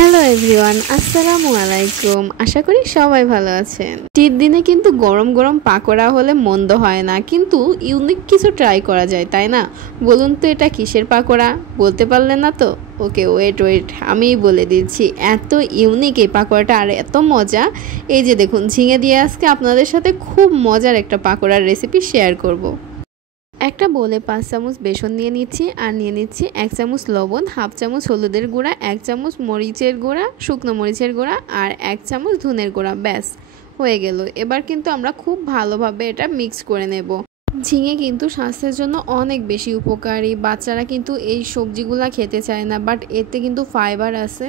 Hello everyone, আসসালামু আলাইকুম। আশা করি সবাই ভালো আছেন। শীত দিনে কিন্তু গরম গরম পাকোড়া হলে মন্দ হয় না, কিন্তু ইউনিক কিছু ট্রাই করা যায়, তাই না? বলুন তো এটা কিসের পাকোড়া? বলতে পারলেন না তো? ওকে, ওয়েট আমিই বলে দিচ্ছি। এত ইউনিক এই পাকোড়াটা আর এত মজা। এই যে দেখুন, ঝিঙে দিয়ে আজকে আপনাদের সাথে খুব মজার একটা পাকোড়ার রেসিপি শেয়ার করব। একটা বোলে 5 চামচ বেসন নিয়ে নিচ্ছি, আর নিয়ে নিচ্ছি 1 চামচ লবণ, হাফ চামচ হলুদের গুঁড়া, 1 চামচ মরিচের গুঁড়া, শুকনো মরিচের গুঁড়া, আর 1 চামচ ধনের গুঁড়া। ব্যাস হয়ে গেল। এবার কিন্তু আমরা খুব ভালোভাবে এটা মিক্স করে নেব। ঝিঙে কিন্তু স্বাস্থ্যের জন্য অনেক বেশি উপকারী। বাচ্চারা কিন্তু এই সবজিগুলা খেতে চায় না, বাট এতে কিন্তু ফাইবার আছে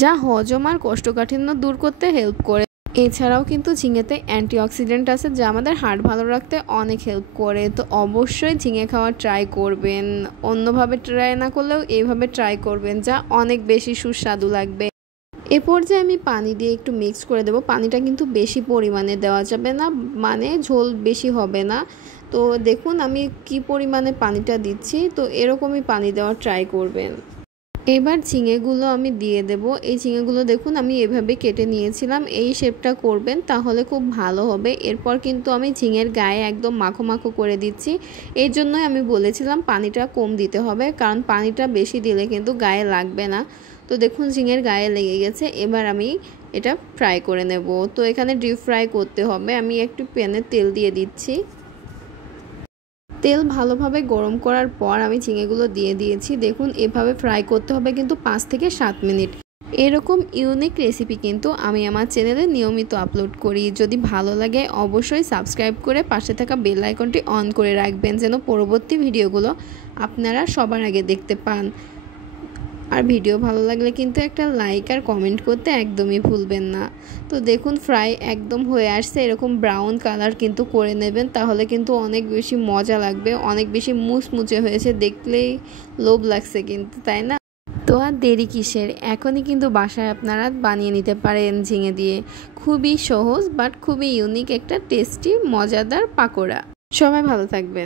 যা হজম আর কোষ্ঠকাঠিন্য দূর করতে হেল্প করে। এছাড়াও কিন্তু ঝিঙেতে অ্যান্টিঅক্সিডেন্ট আছে যা আমাদের হার্ট ভালো রাখতে অনেক হেল্প করে। তো অবশ্যই ঝিঙে খাওয়ার ট্রাই করবেন। অন্যভাবে ট্রাই না করলেও এইভাবে ট্রাই করবেন, যা অনেক বেশি সুস্বাদু লাগবে। এ পর্যায়ে আমি পানি দিয়ে একটু মিক্স করে দেব। পানিটা কিন্তু বেশি পরিমাণে দেওয়া যাবে না, মানে ঝোল বেশি হবে না। তো দেখুন আমি কি পরিমাণে পানিটা দিচ্ছি, তো এরকমই পানি দেওয়ার ট্রাই করবেন। এবার ঝিঙেগুলো আমি দিয়ে দেব। এই ঝিঙেগুলো দেখুন আমি এভাবে কেটে নিয়েছিলাম। এই শেপটা করবেন, তাহলে খুব ভালো হবে। এরপর কিন্তু আমি ঝিঙের গায়ে একদম মাখো মাখো করে দিচ্ছি। এই জন্যই আমি বলেছিলাম পানিটা কম দিতে হবে, কারণ পানিটা বেশি দিলে কিন্তু গায়ে লাগবে না। তো দেখুন ঝিঙের গায়ে লেগে গেছে। এবার আমি এটা ফ্রাই করে নেব। তো এখানে ডিপ ফ্রাই করতে হবে। আমি একটু প্যানে তেল দিয়ে দিচ্ছি। তেল ভালোভাবে গরম করার পর আমি ঝিঙেগুলো দিয়ে দিয়েছি। দেখুন এভাবে ফ্রাই করতে হবে কিন্তু 5 থেকে 7 মিনিট। এরকম ইউনিক রেসিপি কিন্তু আমি আমার চ্যানেলে নিয়মিত আপলোড করি। যদি ভালো লাগে অবশ্যই সাবস্ক্রাইব করে পাশে থাকা বেল আইকনটি অন করে রাখবেন, যেন পরবর্তী ভিডিওগুলো আপনারা সবার আগে দেখতে পান। আর ভিডিও ভালো লাগলে কিন্তু একটা লাইক আর কমেন্ট করতে একদমই ভুলবেন না। তো দেখুন ফ্রাই একদম হয়ে আসছে। এরকম ব্রাউন কালার কিন্তু করে নেবেন, তাহলে কিন্তু অনেক বেশি মজা লাগবে। অনেক বেশি মুচমুচে হয়েছে, দেখলেই লোভ লাগছে কিন্তু, তাই না? তো আর দেরি কিসের, এখনই কিন্তু বাসায় আপনারা বানিয়ে নিতে পারেন ঝিঙে দিয়ে। খুবই সহজ বাট খুবই ইউনিক একটা টেস্টি মজাদার পাকোড়া। সবাই ভালো থাকবেন।